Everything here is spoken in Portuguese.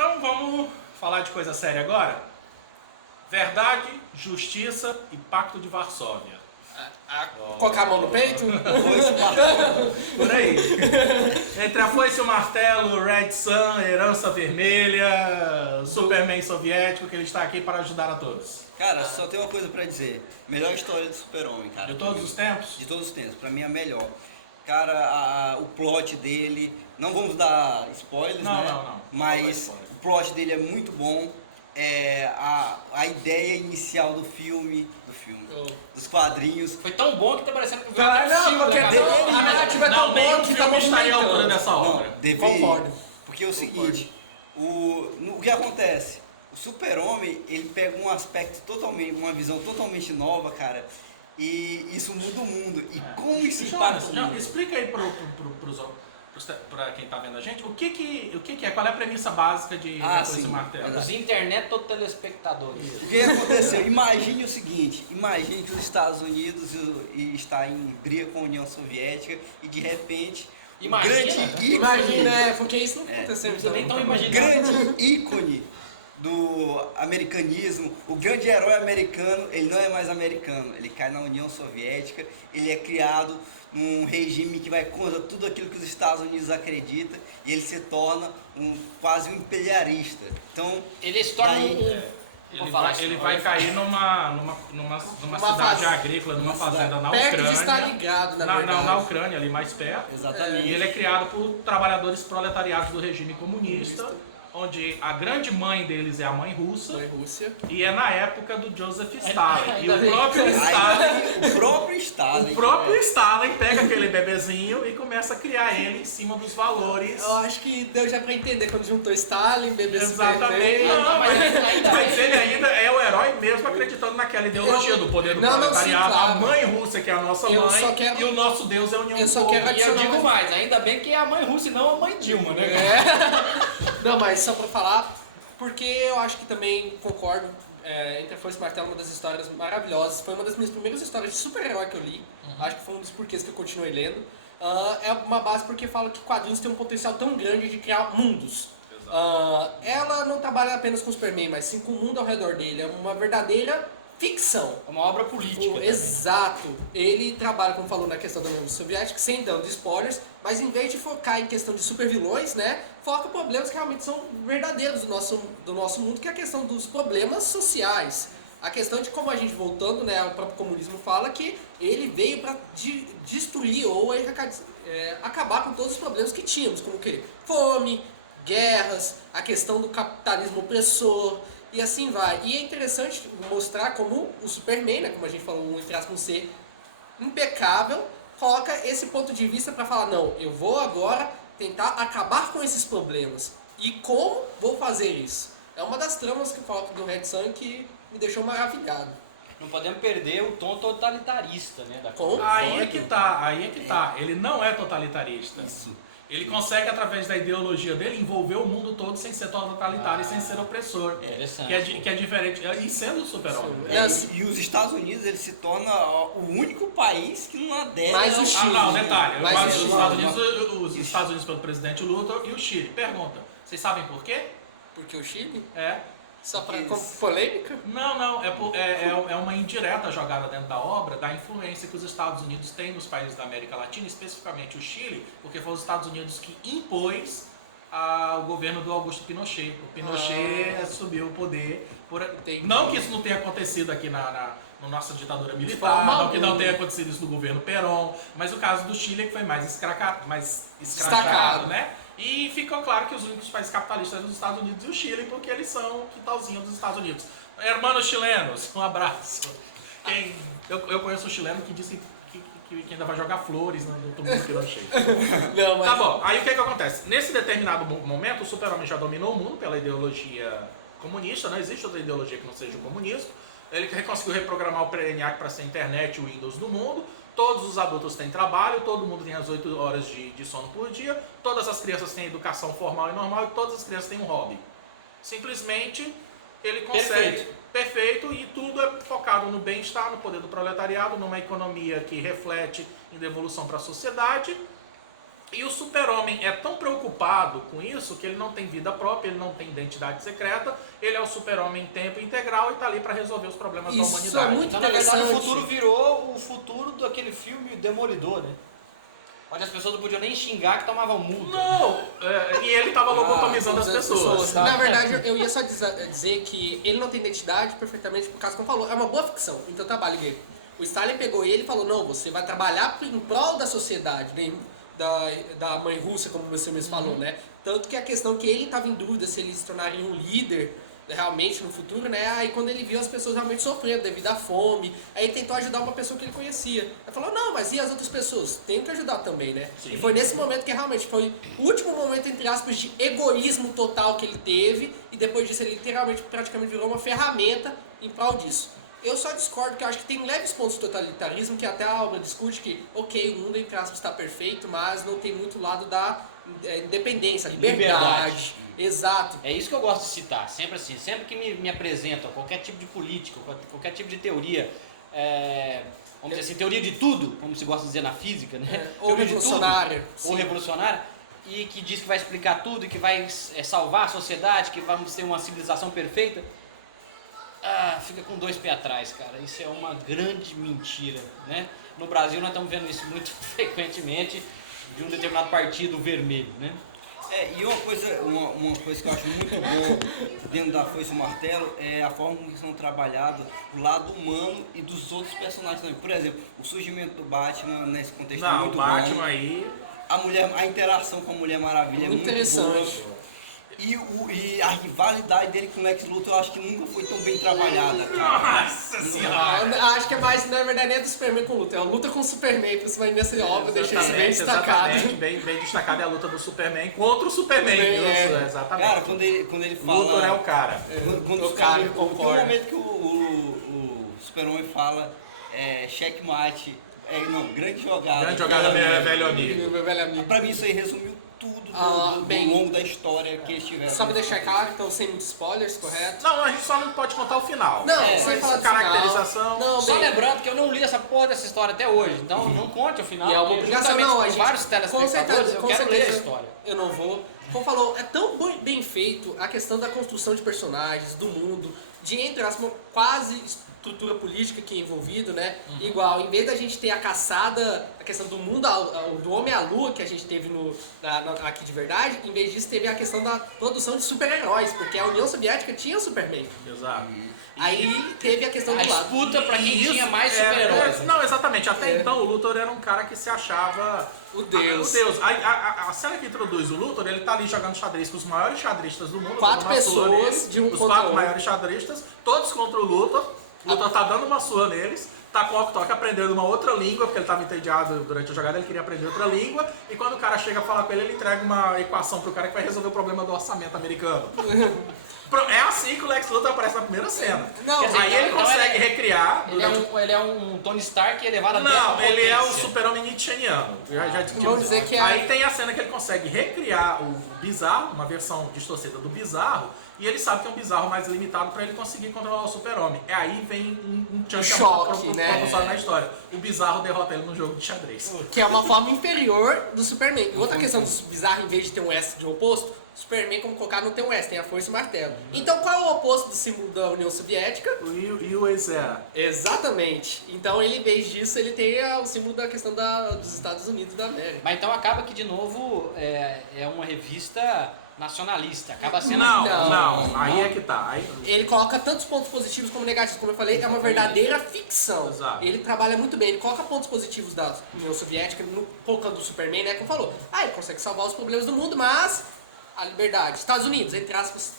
Então vamos falar de coisa séria agora? Verdade, justiça e pacto de Varsóvia. Colocar a mão no peito? Por aí. Entre a foice e o martelo, Red Sun, Herança Vermelha, Superman soviético, que ele está aqui para ajudar a todos. Cara, só tem uma coisa pra dizer. Melhor história do Super-Homem, cara. De todos os tempos? De todos os tempos. Pra mim é a melhor. Cara, o plot dele... Não vamos dar spoilers, Não, né? não. Mas Não o plot dele é muito bom. A ideia inicial do filme, dos quadrinhos. Foi tão bom que tá parecendo que Não, porque a narrativa é tão boa que tá filme estaria à altura movimentando. dessa obra. Não, deveria. Concordo. Porque é o seguinte, o que acontece? O Super-Homem, ele pega um aspecto totalmente, uma visão totalmente nova, cara, e isso muda o mundo. E como isso impacta o mundo? Explica aí para quem está vendo a gente o que é, qual é a premissa básica de Foice e Martelo. Os internet todo telespectadores. O que aconteceu? Imagine o seguinte, imagine que os Estados Unidos está em briga com a União Soviética e de repente Imagina, porque isso não aconteceu. Você nem tão imaginando. grande ícone do americanismo, o grande herói americano, ele não é mais americano, ele cai na União Soviética, ele é criado num regime que vai contra tudo aquilo que os Estados Unidos acreditam e ele se torna quase um imperialista. Então, Ele se torna Ele vai cair numa cidade agrícola, numa fazenda na perto Ucrânia. de estar ligado, na Ucrânia, ali mais perto. exatamente. E ele é criado por trabalhadores proletariados do regime comunista, onde a grande mãe deles é a mãe russa. Rússia. E é na época do Joseph Stalin. E Ainda o bem. próprio Stalin pega aquele bebezinho e começa a criar ele em cima dos valores. Eu acho que deu já pra entender quando juntou Stalin, bebê Exatamente. Superman. Não, mas mas ele ainda é o herói mesmo acreditando naquela ideologia do poder do proletariado. Sim, claro. A mãe russa que é a nossa Eu mãe só quero- e o nosso Deus é a União eu só do Povo. quero E eu adicionar digo mais, ainda bem que é a mãe Rússia e não a mãe Dilma, né? Não, mas só pra falar, porque eu acho que também concordo, Entre a Foice e o Martelo é uma das histórias maravilhosas, foi uma das minhas primeiras histórias de super-herói que eu li, acho que foi um dos porquês que eu continuei lendo. É uma base porque fala que quadrinhos têm um potencial tão grande de criar mundos. Ela não trabalha apenas com o Superman, mas sim com o mundo ao redor dele, é uma verdadeira ficção. É uma obra política. também. Exato. Ele trabalha, como falou, na questão da União Soviética, sem dando spoilers, mas em vez de focar em questão de supervilões, né, foca em problemas que realmente são verdadeiros do nosso mundo, que é a questão dos problemas sociais. A questão de como a gente, voltando, né, o próprio comunismo fala que ele veio para destruir ou acabar com todos os problemas que tínhamos, como que fome, guerras, a questão do capitalismo opressor, e assim vai. E é interessante mostrar como o Superman, né, como a gente falou, entre aspas, um ser impecável, coloca esse ponto de vista para falar, não, eu vou agora tentar acabar com esses problemas. E como vou fazer isso? É uma das tramas que eu coloco do Red Sun que me deixou maravilhado. Não podemos perder o tom totalitarista, né? Da Com- coisa. Aí é que tá. Ele não é totalitarista. Isso. Ele consegue, através da ideologia dele, envolver o mundo todo sem ser totalitário e sem ser opressor. Interessante. Que é diferente. E sendo o super-homem. E os Estados Unidos, ele se torna o único país que não adere Mas ao- o Chile. Detalhe. Mas Os o Chile- Estados Unidos pelo presidente Lula e o Chile. Pergunta, vocês sabem por quê? Porque o Chile? É. Só para Isso. polêmica? Não, é uma indireta jogada dentro da obra da influência que os Estados Unidos têm nos países da América Latina, especificamente o Chile, porque foi os Estados Unidos que impôs o governo do Augusto Pinochet. O Pinochet subiu o poder. Entendi. Não que isso não tenha acontecido aqui na nossa ditadura militar, forma não que não alguma. tenha acontecido isso no governo Perón, mas o caso do Chile é que foi mais escrachado, Destacado. né? E ficou claro que os únicos países capitalistas são os Estados Unidos e o Chile, porque eles são o quintalzinho dos Estados Unidos. Hermanos chilenos, um abraço. Eu conheço um chileno que disse que ainda vai jogar flores no túmulo do Pinochet. Não, mas... Tá bom, aí o que acontece? Nesse determinado momento, o super-homem já dominou o mundo pela ideologia comunista, não existe outra ideologia que não seja o comunismo. Ele conseguiu reprogramar o ENIAC para ser a internet e o Windows do mundo. Todos os adultos têm trabalho, todo mundo tem as 8 horas de sono por dia, todas as crianças têm educação formal e normal e todas as crianças têm um hobby. Simplesmente ele consegue. Perfeito, e tudo é focado no bem-estar, no poder do proletariado, numa economia que reflete em devolução para a sociedade. E o super-homem é tão preocupado com isso que ele não tem vida própria, ele não tem identidade secreta, ele é o super-homem em tempo integral e tá ali para resolver os problemas da Isso humanidade. é muito Então, na verdade, o interessante. futuro virou o futuro daquele filme Demolidor, né? Onde as pessoas não podiam nem xingar que tomavam multa. Não, e ele tava lobotomizando as pessoas. Na verdade, eu ia só dizer que ele não tem identidade perfeitamente por causa que eu falou. É uma boa ficção, então trabalho dele. O Stalin pegou ele e falou, não, você vai trabalhar em prol da sociedade, né? da mãe russa, como você mesmo falou, né? Tanto que a questão que ele estava em dúvida se ele se tornaria um líder realmente no futuro, né? Aí quando ele viu as pessoas realmente sofrendo devido à fome, aí ele tentou ajudar uma pessoa que ele conhecia. Ele falou, não, mas e as outras pessoas? Tem que ajudar também, né? Sim. E foi nesse momento que realmente foi o último momento, entre aspas, de egoísmo total que ele teve, e depois disso ele literalmente, praticamente virou uma ferramenta em prol disso. Eu só discordo que eu acho que tem leves pontos de totalitarismo, que até a obra discute que, ok, o mundo, entre aspas, está perfeito, mas não tem muito lado da independência, liberdade. Exato. É isso que eu gosto de citar, sempre assim, sempre que me apresentam qualquer tipo de política, qualquer tipo de teoria, vamos dizer assim, teoria de tudo, como se gosta de dizer na física, né? Ou Teoria de revolucionária. tudo, ou revolucionária, e que diz que vai explicar tudo, e que vai salvar a sociedade, que vamos ter uma civilização perfeita. Fica com dois pés atrás, cara. Isso é uma grande mentira, né? No Brasil nós estamos vendo isso muito frequentemente de um determinado partido vermelho, né? E uma coisa que eu acho muito bom dentro da Foice e o Martelo é a forma como são trabalhados o lado humano e dos outros personagens também. Por exemplo, o surgimento do Batman nesse contexto é Não, muito o Batman bom. aí... A interação com a Mulher Maravilha é muito interessante. boa. E a rivalidade dele com o Lex Luthor eu acho que nunca foi tão bem trabalhada, cara. Nossa senhora! Eu acho que é mais, na verdade, nem é do Superman com o Luthor, é a luta com o Superman, principalmente nessa obra, deixa isso bem destacado. Exatamente, bem destacado é a luta do Superman contra o Superman. Isso, exatamente. Cara, quando ele fala... Luthor é o cara. Quando o cara, eu tem um concordo. momento que o Super-Homem fala checkmate, grande jogada. Grande jogada, meu velho amigo. Meu velho amigo. Pra mim isso aí resumiu tudo do bem, longo da história que eles tiveram. Só pra deixar claro, então sem muitos spoilers, correto? Não, a gente só não pode contar o final. Não, Mas sem falar do caracterização. final. Não, Só bem, lembrando que eu não li essa porra dessa história até hoje, então não conte o final. E é uma porque obrigação, juntamente não, a com gente- vários telespectadores, eu com quero ler a certeza. história. Eu não vou. Como falou, é tão bem feito a questão da construção de personagens, do mundo, de entre aspas, uma quase estrutura política que é envolvido, né? Igual, em vez da gente ter a caçada, a questão do mundo, do homem à lua que a gente teve aqui de verdade, em vez disso teve a questão da produção de super-heróis, porque a União Soviética tinha o Superman. Exato. Aí teve a questão A do lado. disputa pra quem Isso tinha mais super-heróis. né? Não, exatamente. Até então o Luthor era um cara que se achava O Deus. O Deus. A cena que introduz o Luthor, ele tá ali jogando xadrez com os maiores xadristas do mundo. 4 dando uma surra pessoas neles, de um os contra 4 um. maiores xadristas, todos contra o Luthor. O Luthor tá dando uma surra neles. Tá com o Octok aprendendo uma outra língua, porque ele tava entediado durante a jogada, ele queria aprender outra língua. E quando o cara chega a falar com ele, ele entrega uma equação pro cara que vai resolver o problema do orçamento americano. É assim que o Lex Luthor aparece na primeira cena. Não, Quer dizer, Aí ele então consegue recriar. Ele é um Tony Stark elevado a Não, décima ele é o potência. super-homem nietzscheano. Já discutimos Vamos dizer isso. que é- Aí tem a cena que ele consegue recriar o Bizarro, uma versão distorcida do Bizarro, e ele sabe que é um Bizarro mais limitado pra ele conseguir controlar o super-homem. Aí vem um chance choque, né? propulsado na história. O Bizarro derrota ele no jogo de xadrez. Que é uma forma inferior do Superman. E outra questão do Bizarro, em vez de ter um S de oposto, Superman, como colocar, não tem um S, tem a força e o martelo. Então qual é o oposto do símbolo da União Soviética? E o Ezra? Exatamente. Então ele, em vez disso, ele tem o símbolo da questão dos Estados Unidos da América. Mas então acaba que, de novo, é uma revista nacionalista. Acaba sendo... Não. Aí é que tá. Aí, Ele coloca tantos pontos positivos como negativos, como eu falei, é uma verdadeira ficção. Exato. Ele trabalha muito bem, ele coloca pontos positivos da União Soviética, no pouco do Superman, né, como falou. Ele consegue salvar os problemas do mundo, mas a liberdade. Estados Unidos, entre aspas,